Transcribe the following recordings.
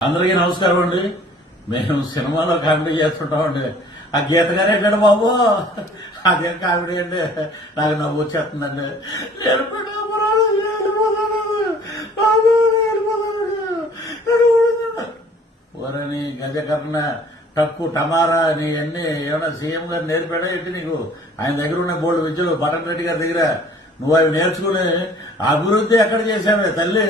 అందరికీ నమస్కారం అండి. మేము సినిమాలో కామెడీ చేస్తుంటామండి. ఆ గీత గారే ఇక్కడ బాబు. అదే కామెడీ అండి? నాకు నవ్వు వచ్చేస్తుందండి. నేను ఓరని గజకర్ణ టక్కు టమారా నీ అన్ని ఏమైనా సీఎం గారు నేర్పాడా ఏంటి నీకు? ఆయన దగ్గర ఉన్న బోల్డ్ విద్యలు బటన్ రెడ్డి గారి దగ్గర నువ్వు అవి నేర్చుకుని అభివృద్ధి ఎక్కడ చేశావే తల్లి?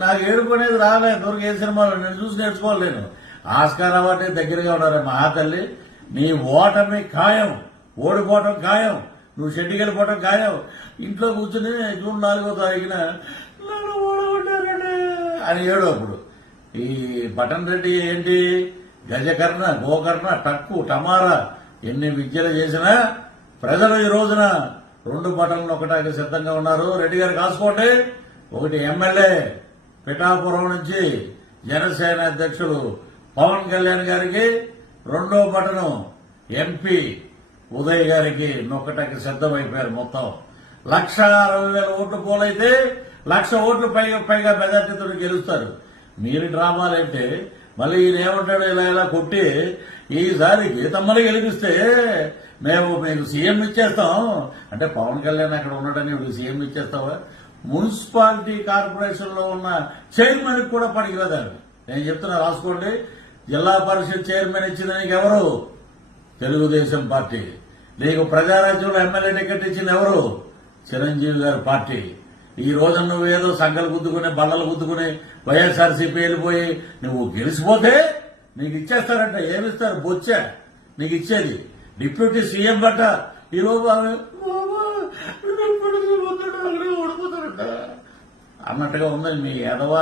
నాకు ఏడుకునేది రాలే దొరికి ఏ సినిమాలో నేను చూసి నేర్చుకోవాలి నేను. ఆస్కార్ అవార్డే దగ్గరగా ఉన్నారే మా తల్లి. నీ ఓటమి ఖాయం. ఓడిపోవటం ఖాయం. నువ్వు షెడ్డికి వెళ్ళిపోవటం ఖాయం. ఇంట్లో కూర్చుని జూన్ నాలుగో తారీఖున నన్ను ఓడగొట్టారండి అని ఏడు అప్పుడు. ఈ బటన్ రెడ్డి ఏంటి? గజకర్ణ గోకర్ణ టక్కు టమారా ఎన్ని విద్యలు చేసినా ప్రజలు ఈ రోజున రెండు బటన్లు ఒకటానికి సిద్ధంగా ఉన్నారు. రెడ్డి గారు కాసుకోండి. ఒకటి ఎమ్మెల్యే. పిఠాపురం నుంచి జనసేన అధ్యక్షులు పవన్ కళ్యాణ్ గారికి రెండో బటను ఎంపీ ఉదయ్ గారికి నొక్కటకి సిద్ధమైపోయారు మొత్తం. లక్ష అరవై వేల ఓట్లు పోలైతే లక్ష ఓట్లు పైగా పైగా మెజార్టీతో గెలుస్తారు. మీరు డ్రామాలంటే మళ్ళీ ఈయన ఏమంటాడు ఇలా ఇలా కొట్టి ఈసారి గీతమ్మని గెలిపిస్తే మేము మీకు సీఎం ఇచ్చేస్తాం. అంటే పవన్ కళ్యాణ్ అక్కడ ఉండడానికి మీకు సీఎం ఇచ్చేస్తావా? మున్సిపాలిటీ కార్పొరేషన్లో ఉన్న చైర్మన్ కూడా పనికిరాదాడు. నేను చెప్తున్నా రాసుకోండి. జిల్లా పరిషత్ చైర్మన్ ఇచ్చింది నీకు ఎవరు? తెలుగుదేశం పార్టీ. నీకు ప్రజారాజ్యంలో ఎమ్మెల్యే టికెట్ ఇచ్చింది ఎవరు? చిరంజీవి గారి పార్టీ. ఈ రోజు నువ్వు ఏదో సంఘాలు గుద్దుకుని బల్లలు గుద్దుకుని వైఎస్ఆర్సీపీ వెళ్ళిపోయి నువ్వు గెలిచిపోతే నీకు ఇచ్చేస్తారంట. ఏమిస్తారు? బొచ్చ. నీకు ఇచ్చేది. డిప్యూటీ సీఎం బట్ట ఈ రోజు ఆమె, "బాబా, డిప్యూటీ సీఎం వద్దండి, అక్కడే ఓడిపోతారంట." అన్నట్టుగా ఉంది మీ ఎదవ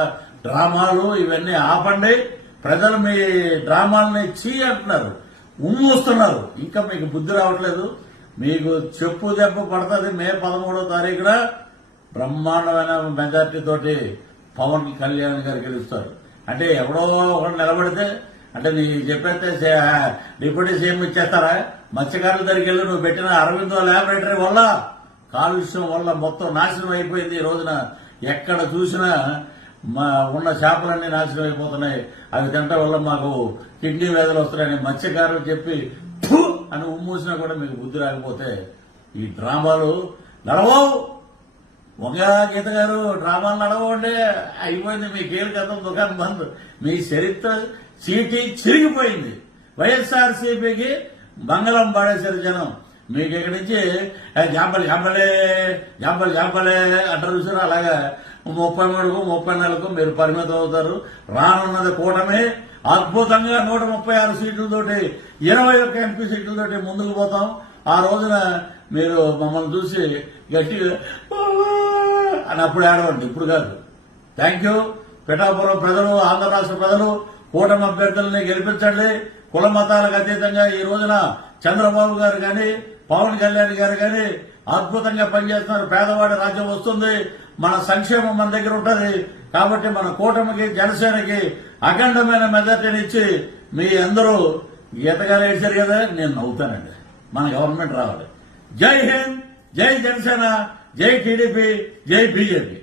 డ్రామాలు ఇవన్నీ ఆపండి. ప్రజలు మీ డ్రామాలని చీ అంటున్నారు. ఉమ్మూస్తున్నారు ఇంకా మీకు బుద్ధి రావట్లేదు. మీకు చెప్పు దెబ్బ పడుతుంది మే పదమూడో తారీఖున. బ్రహ్మాండమైన మెజార్టీ తోటి పవన్ కళ్యాణ్ గారు గెలుస్తారు. అంటే ఎవడో ఒకడు నిలబడితే అంటే నీ చెప్పేస్తే డిప్యూటీ సీఎం ఇచ్చేస్తారా? మత్స్యకారుల దగ్గరికి వెళ్ళి నువ్వు పెట్టిన అరవిందో ల్యాబొరేటరీ వల్ల కాలుష్యం వల్ల మొత్తం నాశనం అయిపోయింది ఈ రోజున. ఎక్కడ చూసినా మా ఉన్న చేపలన్నీ నాశనం అయిపోతున్నాయి. అవి తినటం వల్ల మాకు కిడ్నీ వ్యాధులు వస్తున్నాయని మత్స్యకారులు చెప్పి అని ఉమ్మూసినా కూడా మీకు బుద్ధి రాకపోతే ఈ డ్రామాలు నడవవు. ఒక గీత గారు డ్రామాలు నడవండి. అయిపోయింది మీ కేలు కథం దుకాణం బంద్. మీ చరిత్ర చీటీ చిరిగిపోయింది. వైఎస్ఆర్సీపీకి మంగళం పాడేశారు జనం. మీకు ఇక్కడి నుంచి "ఏ, జాంపలు జాంపలే జాంపలు జాంపలే అంటారు చూసారు? అలాగా ముప్పై మూడుకు ముప్పై నాలుగు మీరు పరిమితం అవుతారు. రానున్నది కూటమి అద్భుతంగా నూట ముప్పై ఆరు సీట్లతోటి ఇరవై ఒక్క ఎంపీ సీట్లతోటి ముందుకు పోతాం. ఆ రోజున మీరు మమ్మల్ని చూసి గట్టిగా అని అప్పుడు ఏడవండి ఇప్పుడు కాదు. థ్యాంక్ యూ పిఠాపురం ప్రజలు ఆంధ్ర రాష్ట్ర ప్రజలు కూటమి అభ్యర్థుల్ని గెలిపించండి. కుల మతాలకు అతీతంగా ఈ రోజున చంద్రబాబు గారు కానీ పవన్ కళ్యాణ్ గారు గారి అద్భుతంగా పనిచేస్తున్నారు. పేదవాడి రాజ్యం వస్తుంది. మన సంక్షేమం మన దగ్గర ఉంటుంది. కాబట్టి మన కూటమికి జనసేనకి అఖండమైన మెదటినిచ్చి ఇచ్చి మీ అందరూ గీతగాలు ఏడ్చారు కదా నేను నవ్వుతానండి. మన గవర్నమెంట్ రావాలి. జై హింద్ జై జనసేన జై టీడీపీ జై బీజేపీ.